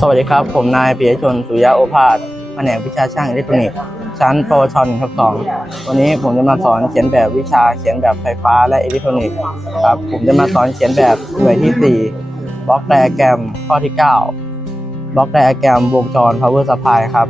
สวัสดีครับ ผมนายปิยชนสุริยะโอภาสแผนกวิชาช่างอิเล็กทรอนิกส์ชั้นปวชหนึ่งทับสองวันนี้ผมจะมาสอนเขียนแบบวิชาเขียนแบบไฟฟ้าและอิเล็กทรอนิกส์ครับผมจะมาสอนเขียนแบบหน่วยที่ 4บล็อกไดอะแกรมข้อที่ 9บล็อกไดอะแกรมวงจร power supply ครับ